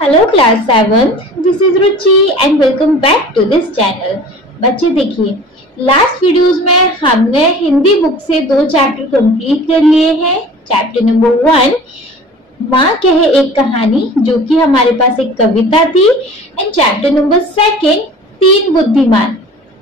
Hello class 7th, this is Ruchi and welcome back to this channel. बच्चे देखिए, last videos में हमने Hindi book से 2 चैप्टर कंप्लीट कर लिए हैं। चैप्टर नंबर 1 माँ कहे एक कहानी, जो कि हमारे पास एक कविता थी, एंड चैप्टर नंबर 2 तीन बुद्धिमान,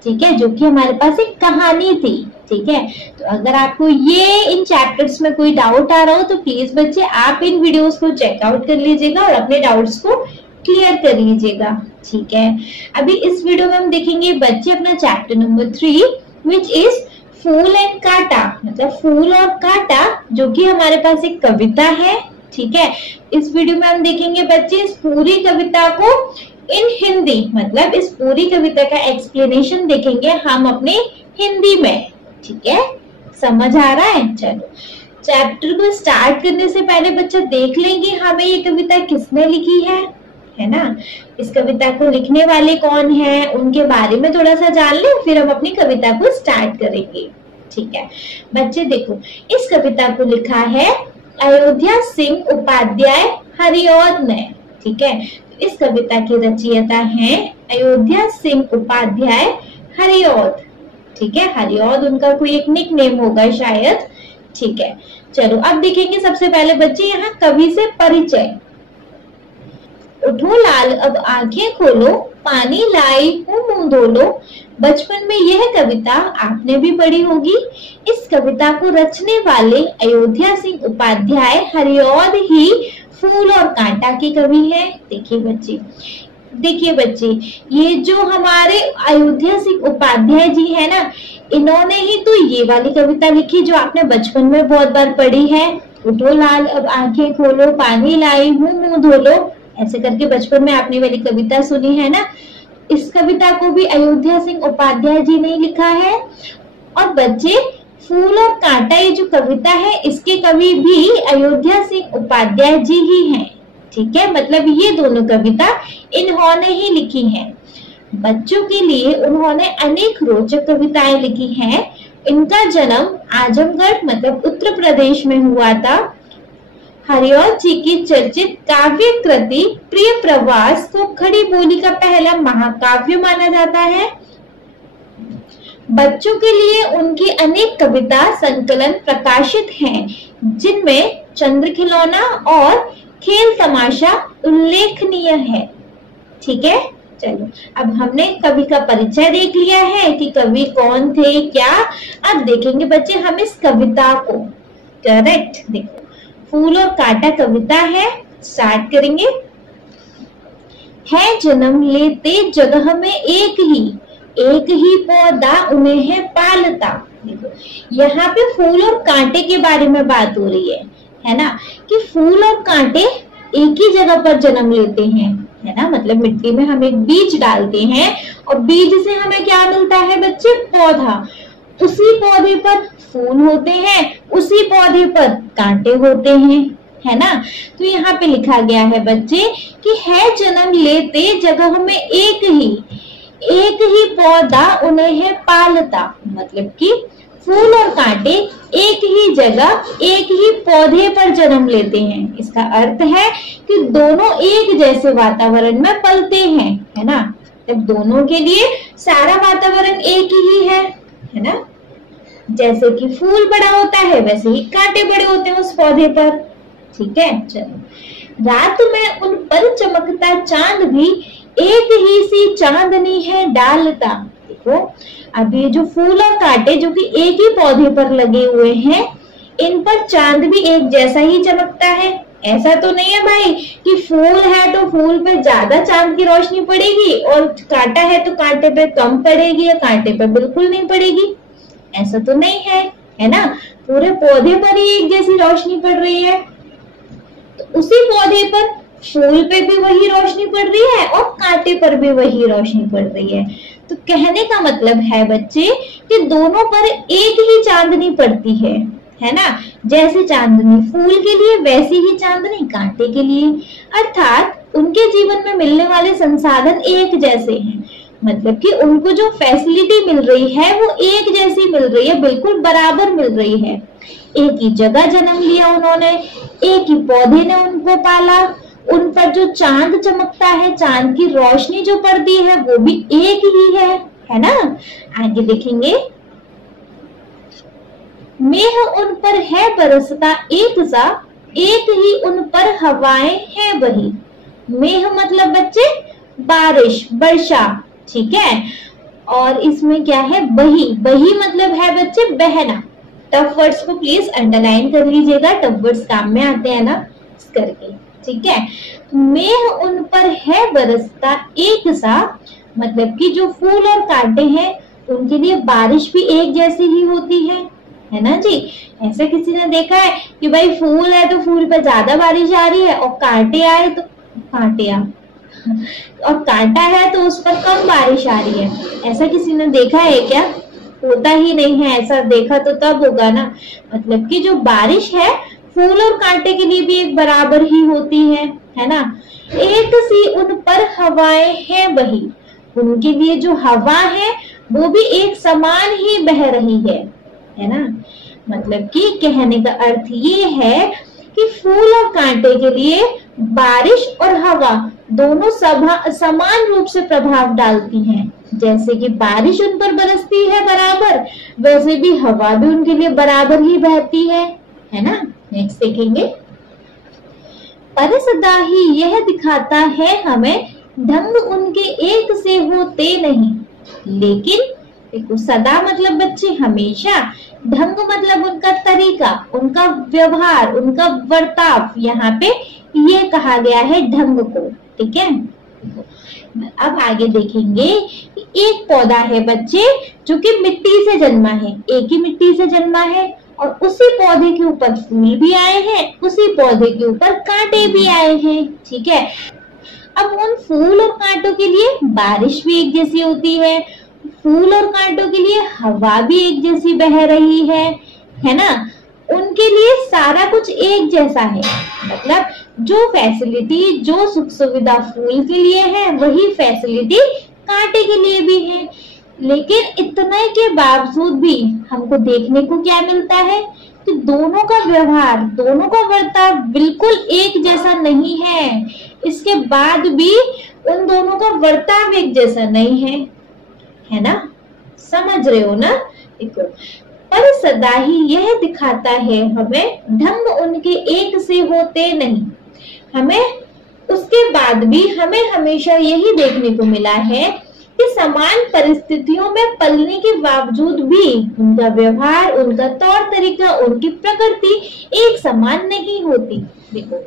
ठीक है, जो कि हमारे पास एक कहानी थी। ठीक है, तो अगर आपको ये इन चैप्टर्स में कोई डाउट आ रहा हो तो प्लीज बच्चे आप इन वीडियोस को चेकआउट कर लीजिएगा और अपने डाउट्स को क्लियर कर लीजिएगा। ठीक है, अभी इस वीडियो में हम देखेंगे बच्चे अपना चैप्टर नंबर 3 विच इज फूल एंड कांटा, मतलब फूल और कांटा, जो कि हमारे पास एक कविता है। ठीक है, इस वीडियो में हम देखेंगे बच्चे इस पूरी कविता को इन हिंदी, मतलब इस पूरी कविता का एक्सप्लेनेशन देखेंगे हम अपने हिंदी में। ठीक है, समझ आ रहा है? चलो चैप्टर को स्टार्ट करने से पहले बच्चा देख लेंगे हमें ये कविता किसने लिखी है ना। इस कविता को लिखने वाले कौन है, उनके बारे में थोड़ा सा जान ले, फिर हम अपनी कविता को स्टार्ट करेंगे। ठीक है बच्चे, देखो इस कविता को लिखा है अयोध्या सिंह उपाध्याय हरिऔध ने। ठीक है, इस कविता के रचयिता हैं अयोध्या सिंह उपाध्याय हरिऔध। ठीक है, हरिऔध उनका कोई एक निक नेम होगा शायद। ठीक है, चलो अब देखेंगे सबसे पहले बच्चे यहाँ कवि से परिचय। उठो लाल अब आंखें खोलो, पानी लाई हूँ मुंह धो लो। बचपन में यह कविता आपने भी पढ़ी होगी। इस कविता को रचने वाले अयोध्या सिंह उपाध्याय हरिऔध ही फूल और कांटा के कवि हैं। देखिए बच्चे, ये जो हमारे अयोध्या सिंह उपाध्याय जी है ना, इन्होंने ही तो ये वाली कविता लिखी जो आपने बचपन में बहुत बार पढ़ी है। उठो लाल अब आंखें खोलो, पानी लाई हूँ मुंह धो लो, ऐसे करके बचपन में आपने वाली कविता सुनी है ना। इस कविता को भी अयोध्या सिंह उपाध्याय जी ने लिखा है। और बच्चे फूल और कांटा ये जो कविता है, इसके कवि भी अयोध्या सिंह उपाध्याय जी ही हैं। ठीक है, मतलब ये दोनों कविता इन्होंने ही लिखी हैं। बच्चों के लिए उन्होंने अनेक रोचक कविताएं लिखी हैं। इनका जन्म आजमगढ़ मतलब उत्तर प्रदेश में हुआ था। हरिऔध जी की चर्चित काव्य कृति प्रिय प्रवास को खड़ी बोली का पहला महाकाव्य माना जाता है। बच्चों के लिए उनकी अनेक कविता संकलन प्रकाशित हैं, जिनमें चंद्र खिलौना और खेल तमाशा उल्लेखनीय है। ठीक है, चलो अब हमने कवि का परिचय देख लिया है कि कवि कौन थे क्या। अब देखेंगे बच्चे हम इस कविता को। करेक्ट, देखो फूल और कांटा कविता है, स्टार्ट करेंगे। है जन्म लेते जगह में एक ही पौधा उन्हें है पालता। देखो यहाँ पे फूल और कांटे के बारे में बात हो रही है ना, कि फूल और कांटे एक ही जगह पर जन्म लेते हैं, है ना। मतलब मिट्टी में हम एक बीज डालते हैं और बीज से हमें क्या मिलता है बच्चे, पौधा। उसी पौधे पर फूल होते हैं, उसी पौधे पर कांटे होते हैं, है ना। तो यहाँ पे लिखा गया है बच्चे कि है जन्म लेते जगह में एक ही पौधा उन्हें है पालता। मतलब कि फूल और कांटे एक ही जगह एक ही पौधे पर जन्म लेते हैं। इसका अर्थ है कि दोनों एक जैसे वातावरण में पलते हैं, है ना। जब दोनों के लिए सारा वातावरण एक ही है ना। जैसे कि फूल बड़ा होता है वैसे ही कांटे बड़े होते हैं उस पौधे पर। ठीक है, चलो। रात में उन पर चमकता चांद भी एक ही सी चांदनी है डालता। देखो अब ये जो फूल और कांटे जो कि एक ही पौधे पर लगे हुए हैं, इन पर चांद भी एक जैसा ही चमकता है। ऐसा तो नहीं है भाई कि फूल है तो फूल पे ज्यादा चांद की रोशनी पड़ेगी और कांटा है तो कांटे पे कम पड़ेगी या कांटे पे बिल्कुल नहीं पड़ेगी। ऐसा तो नहीं है ना। पूरे पौधे पर ही एक जैसी रोशनी पड़ रही है, तो उसी पौधे पर फूल पे भी वही रोशनी पड़ रही है और कांटे पर भी वही रोशनी पड़ रही है। तो कहने का मतलब है बच्चे कि दोनों पर एक ही चांदनी पड़ती है ना। जैसे चांदनी फूल के लिए वैसी ही चांदनी कांटे के लिए। अर्थात उनके जीवन में मिलने वाले संसाधन एक जैसे हैं। मतलब कि उनको जो फैसिलिटी मिल रही है वो एक जैसी मिल रही है, बिल्कुल बराबर मिल रही है। एक ही जगह जन्म लिया उन्होंने, एक ही पौधे ने उनको पाला, उन पर जो चांद चमकता है, चांद की रोशनी जो पड़ती है वो भी एक ही है ना। आगे देखेंगे, मेघ उन पर है बरसता एक सा, एक ही उन पर हवाएं हैं बही। मेघ मतलब बच्चे बारिश, वर्षा, ठीक है। और इसमें क्या है, बही, बही मतलब है बच्चे बहना। टफ वर्ड्स को प्लीज अंडरलाइन कर लीजिएगा, टफ वर्ड्स काम में आते हैं ना इस करके, ठीक है। मेघ उन पर है बरसता एक सा, मतलब कि जो फूल और कांटे हैं उनके लिए बारिश भी एक जैसी ही होती है ना जी। ऐसा किसी ने देखा है कि भाई फूल है तो फूल पर ज्यादा बारिश आ रही है और कांटे आए तो कांटे आ और कांटा है तो उस पर कम बारिश आ रही है? ऐसा किसी ने देखा है क्या? होता ही नहीं है। ऐसा देखा तो तब होगा ना। मतलब कि जो बारिश है फूल और कांटे के लिए भी एक बराबर ही होती है ना। एक सी उन पर हवाएं हैं बही, उनके लिए जो हवा है वो भी एक समान ही बह रही है ना। मतलब कि कहने का अर्थ ये है कि फूल और कांटे के लिए बारिश और हवा दोनों समान रूप से प्रभाव डालती हैं। जैसे कि बारिश उन पर बरसती है बराबर, वैसे भी हवा भी उनके लिए बराबर ही बहती है ना। नेक्स्ट देखेंगे, पर सदा ही यह दिखाता है हमें ढंग उनके एक से होते नहीं। लेकिन देखो, सदा मतलब बच्चे हमेशा, ढंग मतलब उनका तरीका, उनका व्यवहार, उनका बर्ताव। यहाँ पे ये कहा गया है ढंग को, ठीक है। अब आगे देखेंगे कि एक पौधा है बच्चे जो कि मिट्टी से जन्मा है, एक ही मिट्टी से जन्मा है और उसी पौधे के ऊपर फूल भी आए हैं, उसी पौधे के ऊपर कांटे भी आए हैं, ठीक है। अब उन फूल और कांटों के लिए बारिश भी एक जैसी होती है, फूल और कांटों के लिए हवा भी एक जैसी बह रही है ना। उनके लिए सारा कुछ एक जैसा है। मतलब जो फैसिलिटी, जो सुख सुविधा फूल के लिए है वही फैसिलिटी कांटे के लिए भी है। लेकिन इतने के बावजूद भी हमको देखने को क्या मिलता है कि दोनों का व्यवहार, दोनों का बर्ताव बिल्कुल एक जैसा नहीं है। इसके बाद भी उन दोनों का बर्ताव एक जैसा नहीं है ना। समझ रहे हो ना। देखो, पर सदा ही यह दिखाता है हमें ढंग उनके एक से होते नहीं। हमें उसके बाद भी हमें हमेशा यही देखने को मिला है कि समान परिस्थितियों में पलने के बावजूद भी उनका व्यवहार, उनका तौर तरीका, उनकी प्रकृति एक समान नहीं होती। देखो,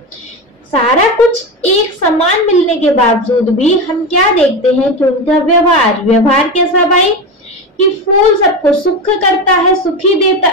सारा कुछ एक समान मिलने के बावजूद भी हम क्या देखते हैं कि उनका व्यवहार कैसा भाई, कि फूल सबको सुख करता है, सुखी देता,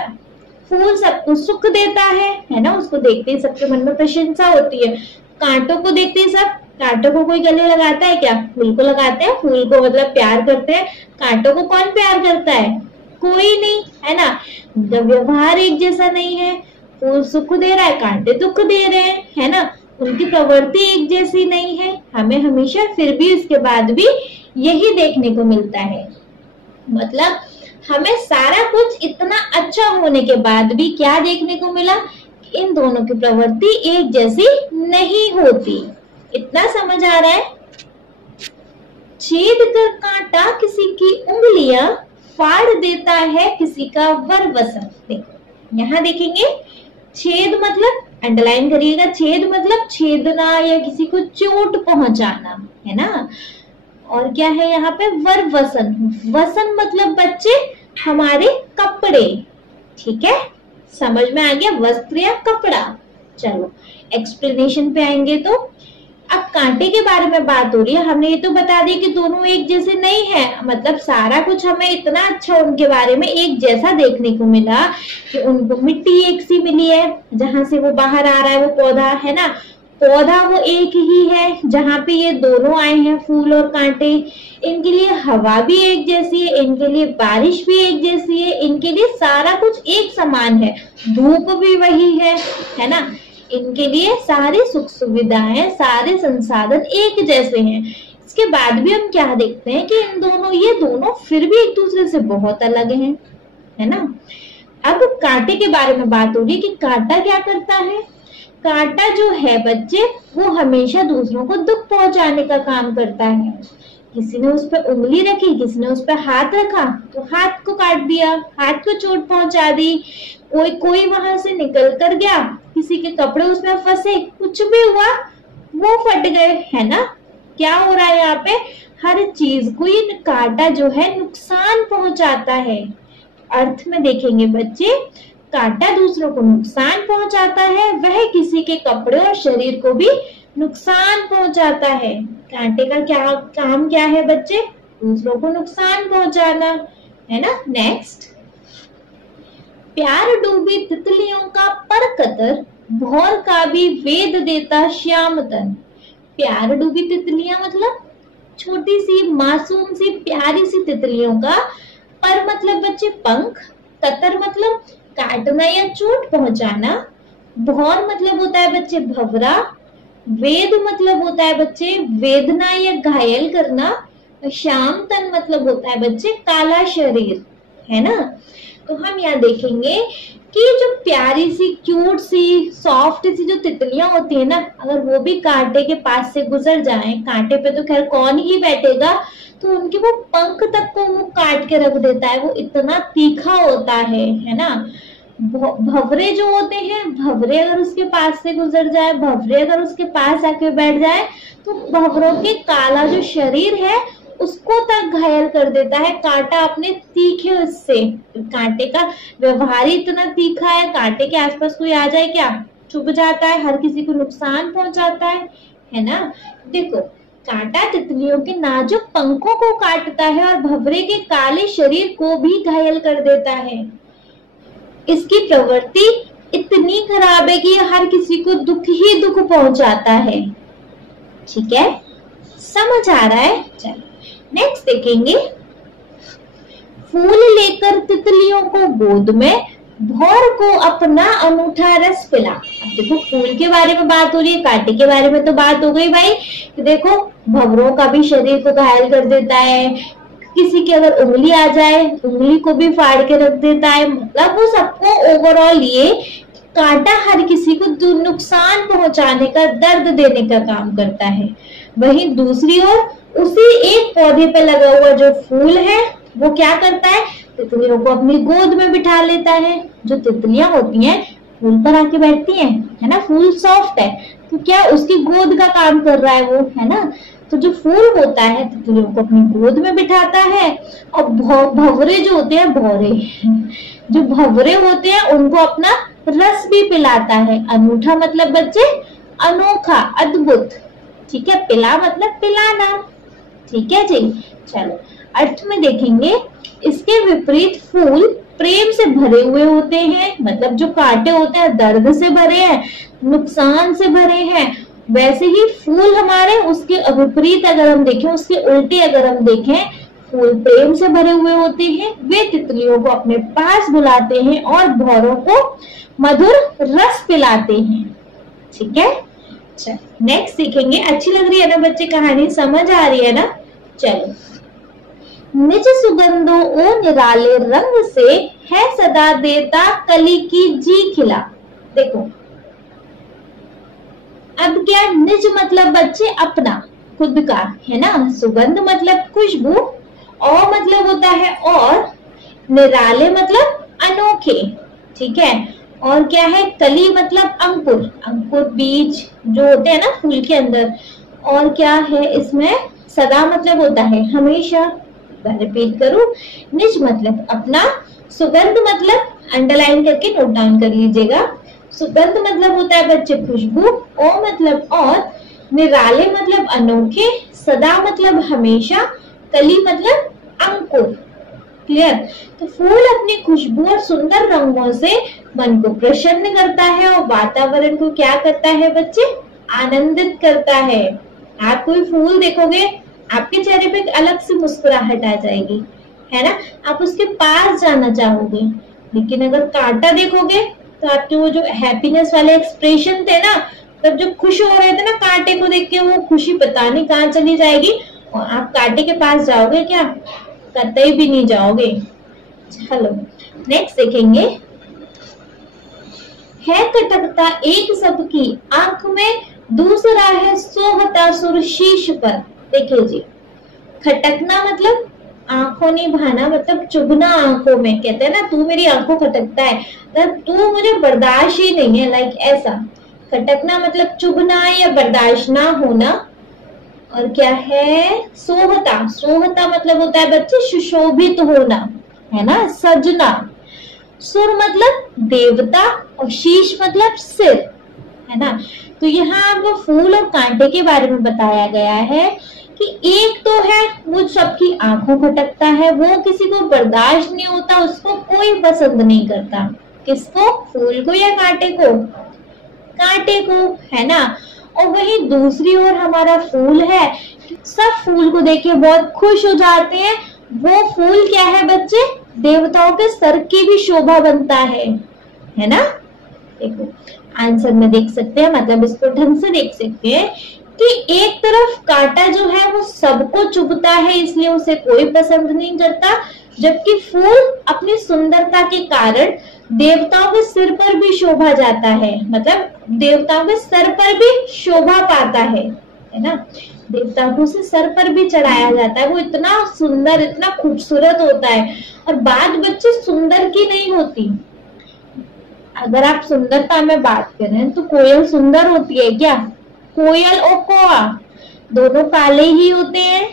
फूल सबको सुख देता है ना। उसको देखते ही सबके मन में प्रशंसा होती है। कांटों को देखते ही सब, कांटों को कोई गले लगाता है क्या? फूल को लगाते हैं, फूल को मतलब प्यार करते हैं। कांटों को कौन प्यार करता है? कोई नहीं, है ना। जब व्यवहार एक जैसा नहीं है, फूल सुख दे रहा है, कांटे दुख दे रहे हैं, है ना। उनकी प्रवृत्ति एक जैसी नहीं है। हमें हमेशा फिर भी इसके बाद भी यही देखने को मिलता है। मतलब हमें सारा कुछ इतना अच्छा होने के बाद भी क्या देखने को मिला, इन दोनों की प्रवृत्ति एक जैसी नहीं होती। इतना समझ आ रहा है। छेद कर कांटा किसी की उंगलियां, फाड़ देता है किसी का वर वसन। देखो, यहाँ देखेंगे, छेद मतलब अंडरलाइन करिएगा, छेद मतलब छेदना या किसी को चोट पहुंचाना, है ना। और क्या है यहाँ पे, वर वसन। वसन मतलब बच्चे हमारे कपड़े, ठीक है। समझ में आ गया, वस्त्र या कपड़ा। चलो एक्सप्लेनेशन पे आएंगे। तो अब कांटे के बारे में बात हो रही है। हमने ये तो बता दिया कि दोनों एक जैसे नहीं है। मतलब सारा कुछ हमें इतना अच्छा उनके बारे में एक जैसा देखने को मिला कि उनको मिट्टी एक सी मिली है, जहां से वो बाहर आ रहा है वो पौधा, है ना। पौधा वो एक ही है जहाँ पे ये दोनों आए हैं, फूल और कांटे। इनके लिए हवा भी एक जैसी है, इनके लिए बारिश भी एक जैसी है, इनके लिए सारा कुछ एक समान है, धूप भी वही है ना। इनके लिए सारी सुख सुविधाएं, सारे संसाधन एक जैसे हैं। इसके बाद भी हम क्या देखते हैं कि ये दोनों फिर भी एक दूसरे से बहुत अलग हैं, है ना। अब कांटे के बारे में बात हो रही है कि कांटा क्या करता है। कांटा जो है बच्चे वो हमेशा दूसरों को दुख पहुंचाने का काम करता है। किसी ने उस पर उंगली रखी, किसी ने उस पर हाथ रखा तो हाथ को काट दिया, हाथ को चोट पहुंचा दी। कोई वहां से निकल कर गया, किसी के कपड़े उसमें फंसे, कुछ भी हुआ वो फट गए, है ना। क्या हो रहा है यहाँ पे, हर चीज को ये कांटा जो है नुकसान पहुंचाता है। अर्थ में देखेंगे बच्चे, कांटा दूसरों को नुकसान पहुंचाता है, वह किसी के कपड़े और शरीर को भी नुकसान पहुंचाता है। कांटे का क्या काम क्या है बच्चे, दूसरों को नुकसान पहुंचाना, है ना। नेक्स्ट, प्यार डूबी तितलियों का पर कतर, भौर का भी वेद देता श्याम तन। प्यार डूबी तितलियां मतलब छोटी सी मासूम सी प्यारी सी तितलियों का, पर मतलब बच्चे पंख, कतर मतलब काटना या चोट पहुंचाना, भौर मतलब होता है बच्चे भंवरा, वेद मतलब होता है बच्चे वेदना या घायल करना, श्याम तन मतलब होता है बच्चे काला शरीर, है ना। तो हम यहाँ देखेंगे कि जो प्यारी सी क्यूट सी सॉफ्ट सी जो तितलियां होती है ना, अगर वो भी कांटे के पास से गुजर जाए, कांटे पे तो खैर कौन ही बैठेगा, तो उनके वो पंख तक को वो काट के रख देता है, वो इतना तीखा होता है ना। भंवरे जो होते हैं, भंवरे अगर उसके पास से गुजर जाए, भंवरे अगर उसके पास आके बैठ जाए तो भंवरों के काला जो शरीर है उसको तक घायल कर देता है कांटा अपने तीखे उससे। कांटे का व्यवहार इतना तीखा है, कांटे के आसपास कोई आ जाए क्या चुभ जाता है, हर किसी को नुकसान पहुंचाता है ना। देखो, कांटा तितलियों के नाजुक पंखों को काटता है और भंवरे के काले शरीर को भी घायल कर देता है। इसकी प्रवृत्ति इतनी खराब है कि हर किसी को दुख ही दुख पहुंचाता है। ठीक है, समझ आ रहा है। चलो नेक्स्ट देखेंगे, फूल लेकर तितलियों को गोद में, भौर को अपना अनूठा रस पिला। अब देखो, फूल के बारे में बात हो रही है, कांटे के बारे में तो बात हो गई भाई कि देखो भंवरों का भी शरीर को घायल कर देता है, किसी की अगर उंगली आ जाए उंगली को भी फाड़ के रख देता है, मतलब वो सबको ओवरऑल ये कांटा हर किसी को नुकसान पहुंचाने का, दर्द देने का काम करता है। वहीं दूसरी ओर उसी एक पौधे पे लगा हुआ जो फूल है वो क्या करता है, तितलियों को अपनी गोद में बिठा लेता है। जो तितलियां होती हैं फूल पर आके बैठती हैं, है ना, फूल सॉफ्ट है तो क्या उसकी गोद का काम कर रहा है वो, है ना। तो जो फूल होता है तितलियों को अपनी गोद में बिठाता है, और भंवरे जो होते हैं, जो भंवरे होते हैं उनको अपना रस भी पिलाता है। अनूठा मतलब बच्चे अनोखा, अद्भुत। ठीक है, पिला मतलब पिलाना। ठीक है जी। चलो अर्थ में देखेंगे, इसके विपरीत फूल प्रेम से भरे हुए होते हैं, मतलब जो कांटे होते हैं दर्द से भरे हैं, नुकसान से भरे हैं। वैसे ही फूल हमारे उसके विपरीत अगर हम देखें, उसके उल्टे अगर हम देखें, फूल प्रेम से भरे हुए होते हैं। वे तितलियों को अपने पास बुलाते हैं और भौरों को मधुर रस पिलाते हैं। ठीक है, नेक्स्ट सीखेंगे। अच्छी लग रही है ना बच्चे, कहानी समझ आ रही है ना। चलो, निज सुगंधो ओ निराले रंग से, है सदा देता कली की जी खिला। देखो, अब क्या, निज मतलब बच्चे अपना, खुद का, है ना। सुगंध मतलब खुशबू, और मतलब होता है और, निराले मतलब अनोखे। ठीक है, और क्या है, कली मतलब अंकुर, अंकुर बीज जो होते हैं ना फूल के अंदर। और क्या है इसमें, सदा मतलब होता है हमेशा। रिपीट करूं, निज मतलब अपना, सुगंध मतलब अंडरलाइन करके नोट डाउन कर लीजिएगा। सुगंध मतलब होता है बच्चे खुशबू, ओ मतलब और, निराले मतलब अनोखे, सदा मतलब हमेशा, कली मतलब अंकुर। क्लियर। तो फूल अपनी खुशबू और सुंदर रंगों से मन को प्रसन्न करता है और वातावरण को क्या करता है बच्चे, आनंदित करता है। आप कोई फूल देखोगे, आपके चेहरे पे एक अलग से मुस्कुराहट आ जाएगी, है ना, आप उसके पास जाना चाहोगे। लेकिन अगर कांटा देखोगे तो आपके वो जो हैप्पीनेस वाले एक्सप्रेशन थे ना, तब जो खुश हो रहे थे ना कांटे को देख के, वो खुशी पता नहीं कहाँ चली जाएगी और आप कांटे के पास जाओगे क्या, कतई भी नहीं जाओगे। चलो नेक्स्ट देखेंगे, है खटकता एक सबकी आंख में, दूसरा है सोहता सुर शीश पर। देखिए जी, खटकना मतलब आंखों निभाना, मतलब चुभना आंखों में। कहते हैं ना, तू मेरी आंखों खटकता है, मतलब तू मुझे बर्दाश्त ही नहीं है, लाइक ऐसा। खटकना मतलब चुभना या बर्दाश्त ना होना। और क्या है, सोहता, सोहता मतलब होता है बच्चे सुशोभित होना, है ना, सजना। सुर मतलब देवता और शीश मतलब सिर, है ना। तो यहाँ वो फूल और कांटे के बारे में बताया गया है कि एक तो है वो सबकी आंखों खटकता है, वो किसी को बर्दाश्त नहीं होता, उसको कोई पसंद नहीं करता। किसको, फूल को या कांटे को? कांटे को, है ना। और वही दूसरी ओर हमारा फूल है, सब फूल को देख के बहुत खुश हो जाते हैं। वो फूल क्या है बच्चे, देवताओं के सर की भी शोभा बनता है ना। देखो आंसर में देख सकते हैं, मतलब इसको ढंग से देख सकते हैं कि एक तरफ कांटा जो है वो सबको चुभता है, इसलिए उसे कोई पसंद नहीं करता, जबकि फूल अपनी सुंदरता के कारण देवताओं के सिर पर भी शोभा जाता है, मतलब देवताओं के सर पर भी शोभा पाता है ना। देवताओं को उसे सर पर भी चढ़ाया जाता है, वो इतना सुंदर, इतना खूबसूरत होता है। और बात बच्चे सुंदर की नहीं होती। अगर आप सुंदरता में बात करें तो कोयल सुंदर होती है क्या? कोयल और कौआ दोनों काले ही होते हैं,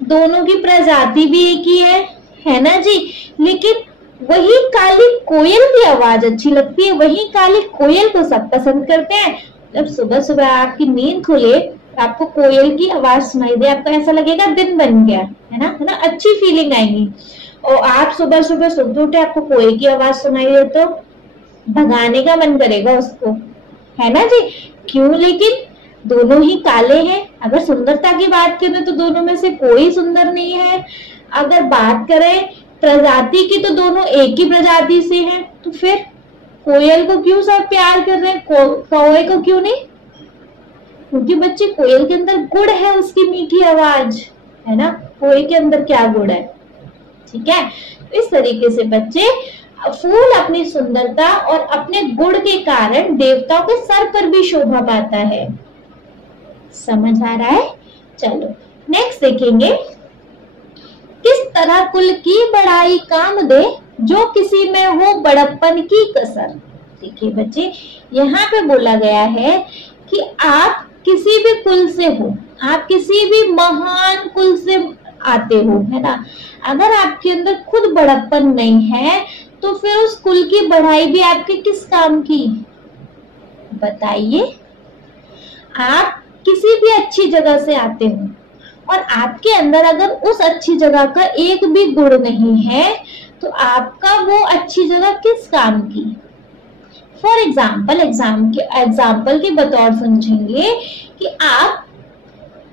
दोनों की प्रजाति भी एक ही है ना जी। लेकिन वही काली कोयल की आवाज अच्छी लगती है, वही काली कोयल को सब पसंद करते हैं। जब सुबह सुबह आपकी नींद खुले, आपको कोयल की आवाज सुनाई दे, आपको ऐसा लगेगा दिन बन गया, है ना, अच्छी फीलिंग आएगी। और आप सुबह सुबह सुबह उठे, आपको कोयल की आवाज सुनाई दे तो भगाने का मन करेगा उसको, है ना जी। क्यों? लेकिन दोनों ही काले हैं। अगर सुंदरता की बात करें तो दोनों में से कोई सुंदर नहीं है। अगर बात करें प्रजाति की तो दोनों एक ही प्रजाति से हैं। तो फिर कोयल को क्यों सब प्यार कर रहे हैं, कौवे को क्यों नहीं? क्योंकि बच्चे कोयल के अंदर गुड़ है, उसकी मीठी आवाज, है ना। कोयल के अंदर क्या गुड़ है, ठीक है। इस तरीके से बच्चे फूल अपनी सुंदरता और अपने गुण के कारण देवताओं के सर पर भी शोभा पाता है। समझ आ रहा है? चलो नेक्स्ट देखेंगे, किस तरह कुल की बड़ाई काम दे, जो किसी में हो बड़प्पन की कसर। देखिए बच्चे, यहाँ पे बोला गया है कि आप किसी भी कुल से हो, आप किसी भी महान कुल से आते हो, है ना। अगर आपके अंदर खुद बड़प्पन नहीं है तो फिर उस कुल की बढ़ाई भी आपके किस काम की, बताइए। आप किसी भी अच्छी जगह से आते हो और आपके अंदर अगर उस अच्छी जगह का एक भी गुण नहीं है तो आपका वो अच्छी जगह किस काम की। फॉर एग्जाम्पल के बतौर समझेंगे कि आप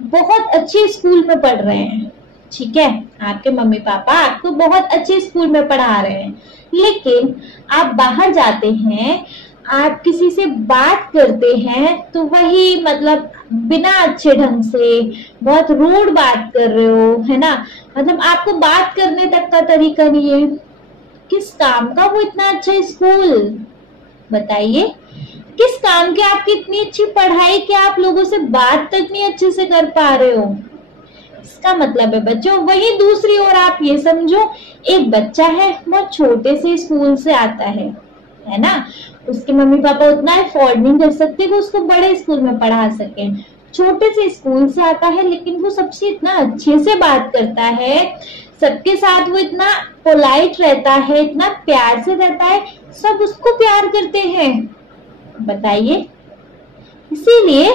बहुत अच्छे स्कूल में पढ़ रहे हैं, ठीक है, आपके मम्मी पापा आपको बहुत अच्छे स्कूल में पढ़ा रहे हैं, लेकिन आप बाहर जाते हैं, आप किसी से बात करते हैं तो वही मतलब बिना अच्छे ढंग से बहुत रूड बात कर रहे हो, है ना। मतलब आपको बात करने तक का तरीका नहीं है। किस काम का वो इतना अच्छा स्कूल, बताइए। किस काम की आपकी इतनी अच्छी पढ़ाई कि आप लोगों से बात तक नहीं अच्छे से कर पा रहे हो। इसका मतलब है बच्चों, वही दूसरी ओर आप ये समझो, एक बच्चा है बहुत छोटे से स्कूल से आता है ना। उसके मम्मी पापा उतना अफोर्ड नहीं कर सकते कि उसको बड़े स्कूल में पढ़ा सके। छोटे से स्कूल से आता है, लेकिन वो सबसे इतना अच्छे से बात करता है, सबके साथ वो इतना पोलाइट रहता है, इतना प्यार से रहता है, सब उसको प्यार करते हैं, बताइए। इसीलिए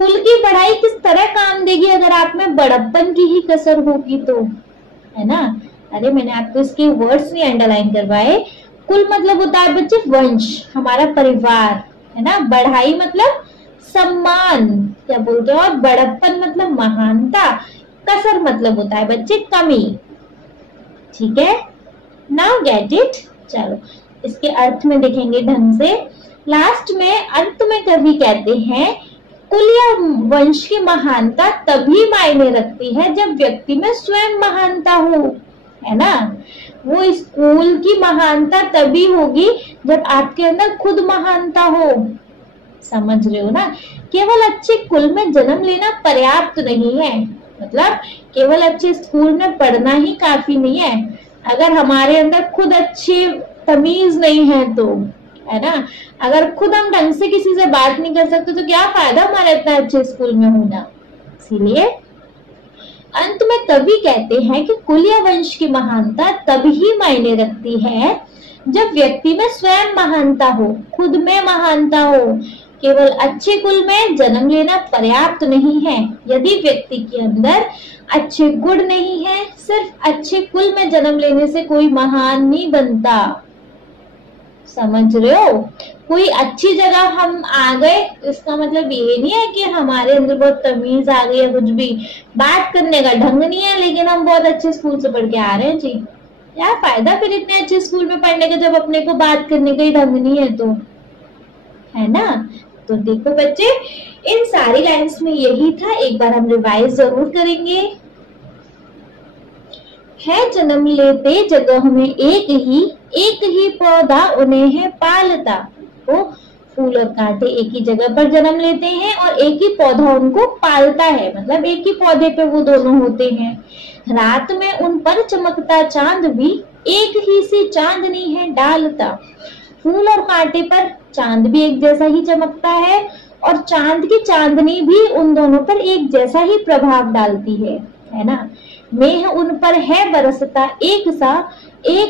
कुल की बढ़ाई किस तरह काम देगी अगर आप में बड़प्पन की ही कसर होगी तो, है ना। अरे मैंने आपको इसके वर्ड्स भी अंडरलाइन करवाए। कुल मतलब होता है बच्चे वंश, हमारा परिवार, है ना। बढ़ाई मतलब सम्मान, क्या बोलते हैं, और बड़प्पन मतलब महानता, कसर मतलब होता है बच्चे कमी, ठीक है। Now get it. चलो इसके अर्थ में देखेंगे ढंग से। लास्ट में अंत में कवि कहते हैं, कुल या वंश की महानता तभी मायने रखती है जब व्यक्ति में स्वयं महानता हो, है ना। वो स्कूल की महानता तभी होगी जब आपके अंदर खुद महानता हो। समझ रहे हो ना? केवल अच्छे कुल में जन्म लेना पर्याप्त नहीं है, मतलब केवल अच्छे स्कूल में पढ़ना ही काफी नहीं है। अगर हमारे अंदर खुद अच्छे तमीज नहीं है तो, है ना, अगर खुद हम ढंग से किसी से बात नहीं कर सकते तो क्या फायदा हमारे इतना अच्छे स्कूल में होना। इसीलिए अंत में तभी कहते हैं कि कुल या वंश की महानता तभी मायने रखती है जब व्यक्ति में स्वयं महानता हो, खुद में महानता हो। केवल अच्छे कुल में जन्म लेना पर्याप्त नहीं है। यदि व्यक्ति के अंदर अच्छे गुण नहीं है, सिर्फ अच्छे कुल में जन्म लेने से कोई महान नहीं बनता। समझ रहे हो? कोई अच्छी जगह हम आ गए इसका मतलब ये नहीं है कि हमारे अंदर बहुत तमीज आ गई है, कुछ भी बात करने का ढंग नहीं है, लेकिन हम बहुत अच्छे स्कूल से पढ़ के आ रहे हैं जी। क्या फायदा फिर इतने अच्छे स्कूल में पढ़ने का जब अपने को बात करने का ही ढंग नहीं है तो, है ना? तो देखो बच्चे, इन सारी लाइंस में यही था। एक बार हम रिवाइज जरूर करेंगे। है जन्म लेते जगह में एक ही पौधा उन्हें है पालता। तो फूल और कांटे एक ही जगह पर जन्म लेते हैं और एक ही पौधा उनको पालता है, मतलब एक ही पौधे पे वो दोनों होते हैं। रात में उन पर चमकता चांद भी एक ही सी चांदनी है डालता। फूल और कांटे पर चांद भी एक जैसा ही चमकता है और चांद की चांदनी भी उन दोनों पर एक जैसा ही प्रभाव डालती है ना? मेह उन पर है बरसता एक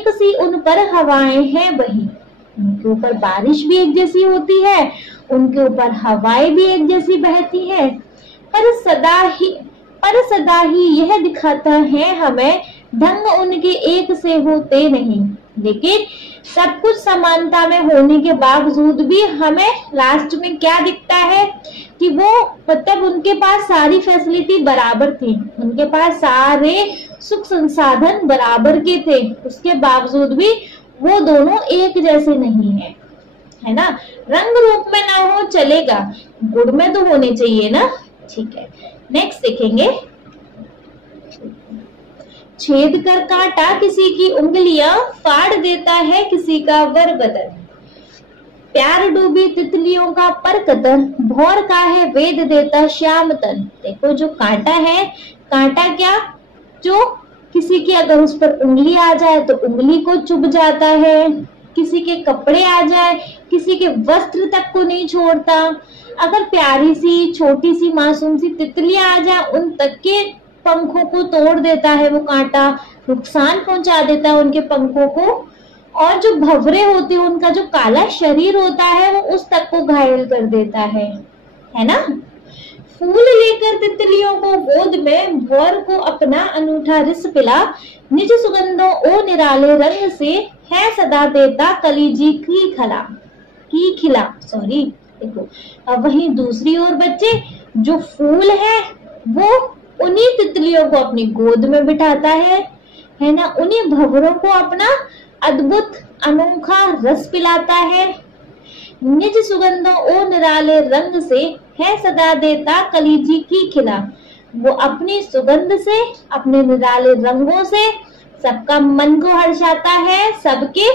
सी उन पर हवाएं हैं बही। उनके ऊपर बारिश भी एक जैसी होती है, उनके ऊपर हवाएं भी एक जैसी बहती है, पर सदा ही यह दिखाता है हमें ढंग उनके एक से होते नहीं। लेकिन सब कुछ समानता में होने के बावजूद भी हमें लास्ट में क्या दिखता है कि वो, मतलब उनके पास सारी फैसिलिटी बराबर थी, उनके पास सारे सुख संसाधन बराबर के थे, उसके बावजूद भी वो दोनों एक जैसे नहीं है ना? रंग रूप में ना हो चलेगा, गुण में तो होने चाहिए ना। ठीक है, नेक्स्ट देखेंगे। छेद कर कांटा किसी की उंगलियां फाड़ देता है किसी का वर बदन। प्यार डूबी तितलियों का पर कतर भौर का है वेद देता श्याम तन। देखो जो कांटा है, कांटा क्या, जो किसी की अगर उस पर उंगली आ जाए तो उंगली को चुभ जाता है, किसी के कपड़े आ जाए, किसी के वस्त्र तक को नहीं छोड़ता। अगर प्यारी सी छोटी सी मासूम सी तितलियां आ जाए, उन तक के पंखों को तोड़ देता है वो कांटा, नुकसान पहुंचा देता है उनके पंखों को। और जो भंवरे होते हैं, उनका जो काला शरीर होता है, वो उस तक को घायल कर देता है ना? फूल लेकर तितलियों को गोद में भौर को अपना अनूठा रिस पिला। निज सुगंधों ओ निराले रंग से है सदा देता कलीजी की खिला। सॉरी, देखो अब वहीं दूसरी ओर बच्चे, जो फूल है वो उन्हीं तितलियों को अपनी गोद में बिठाता है ना? उन्हीं भंवरों को अपना अद्भुत अनोखा रस पिलाता है। निज सुगंधों ओ निराले रंग से है सदा देता कलीजी की खिला। वो अपनी सुगंध से, अपने निराले रंगों से सबका मन को हर्षाता है, सबके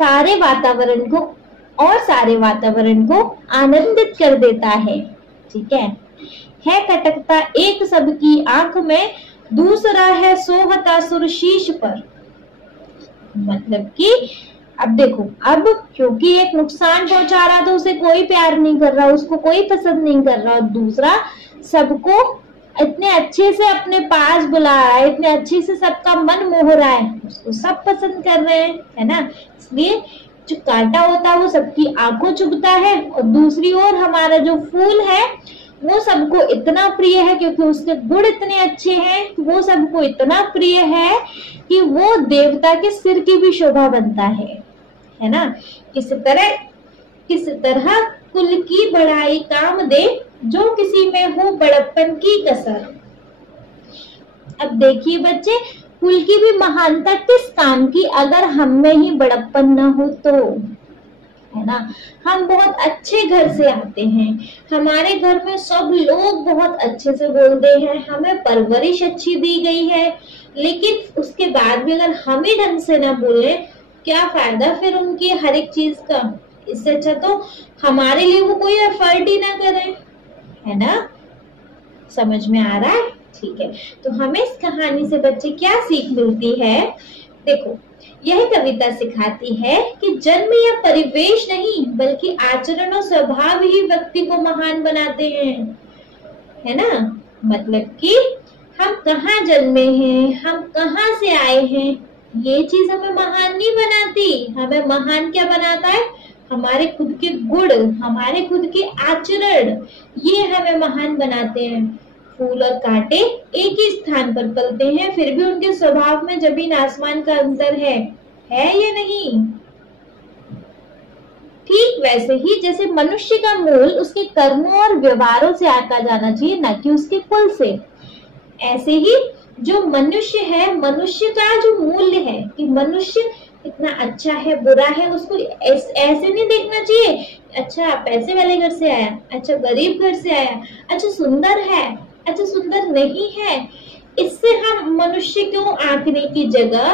सारे वातावरण को आनंदित कर देता है। ठीक है खटकता एक सबकी आंख में, दूसरा है सोहता सुरशीश पर। मतलब कि अब देखो, अब क्योंकि एक नुकसान पहुंचा रहा तो उसे कोई प्यार नहीं कर रहा, उसको कोई पसंद नहीं कर रहा, और दूसरा सबको इतने अच्छे से अपने पास बुला रहा है, इतने अच्छे से सबका मन मोह रहा है, उसको सब पसंद कर रहे हैं, है ना? इसलिए जो कांटा होता है वो सबकी आंखों चुभता है, और दूसरी ओर हमारा जो फूल है वो सबको इतना प्रिय है क्योंकि उसके गुण इतने अच्छे हैं कि वो सबको इतना प्रिय है कि वो देवता के सिर की भी शोभा बनता है ना? किस तरह कुल की बड़ाई काम दे, जो किसी में हो बड़प्पन की कसर। अब देखिए बच्चे, कुल की भी महानता किस काम की, अगर हम में ही बड़प्पन न हो तो, है ना? हम बहुत अच्छे घर से आते हैं, हमारे घर में सब लोग बहुत अच्छे से बोलते हैं, हमें परवरिश अच्छी दी गई है, लेकिन उसके बाद भी अगर हम ही ढंग से ना बोले, क्या फायदा फिर उनकी हर एक चीज का। इससे अच्छा तो हमारे लिए वो कोई एफर्ट ही ना करे, है ना। समझ में आ रहा है? ठीक है, तो हमें इस कहानी से बच्चे क्या सीख मिलती है? देखो, यह कविता सिखाती है कि जन्म या परिवेश नहीं बल्कि आचरण और स्वभाव ही व्यक्ति को महान बनाते हैं, है ना। मतलब कि हम कहाँ जन्मे हैं, हम कहाँ से आए हैं, ये चीज हमें महान नहीं बनाती। हमें महान क्या बनाता है? हमारे खुद के गुण, हमारे खुद के आचरण, ये हमें महान बनाते हैं। फूल और कांटे एक ही स्थान पर पलते हैं, फिर भी उनके स्वभाव में जमीन आसमान का अंतर है या नहीं? ठीक वैसे ही जैसे मनुष्य का मूल उसके कर्मों और व्यवहारों से आंका जाना चाहिए, न कि उसके कुल से, ऐसे ही जो मनुष्य है, मनुष्य का जो मूल्य है कि मनुष्य इतना अच्छा है बुरा है, उसको ऐसे नहीं देखना चाहिए, अच्छा पैसे वाले घर से आया, अच्छा गरीब घर से आया, अच्छा सुंदर है, अच्छा सुंदर नहीं है। इससे हम मनुष्य को आंकने की जगह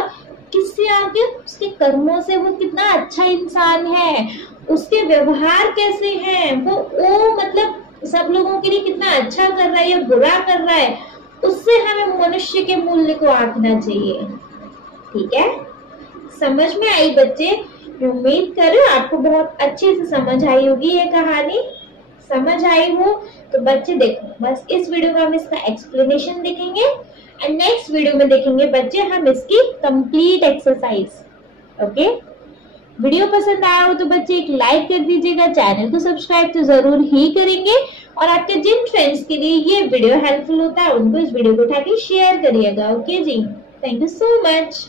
किससे आंके? उसके कर्मों से, वो कितना अच्छा इंसान है, उसके व्यवहार कैसे हैं, वो मतलब सब लोगों के लिए कितना अच्छा कर रहा है या बुरा कर रहा है, उससे हमें मनुष्य के मूल्य को आंकना चाहिए। ठीक है, समझ में आई बच्चे? उम्मीद करो आपको बहुत अच्छे से समझ आई होगी ये कहानी। समझ आई हो तो बच्चे देखो, बस इस वीडियो में हम इसका एक्सप्लेनेशन देखेंगे एंड नेक्स्ट वीडियो में देखेंगे बच्चे हम इसकी कंप्लीट एक्सरसाइज। ओके, वीडियो पसंद आया हो तो बच्चे एक लाइक कर दीजिएगा, चैनल को सब्सक्राइब तो जरूर ही करेंगे और आपके जिन फ्रेंड्स के लिए ये वीडियो हेल्पफुल होता है उनको इस वीडियो को उठा के शेयर करिएगा। ओके जी, थैंक यू सो मच।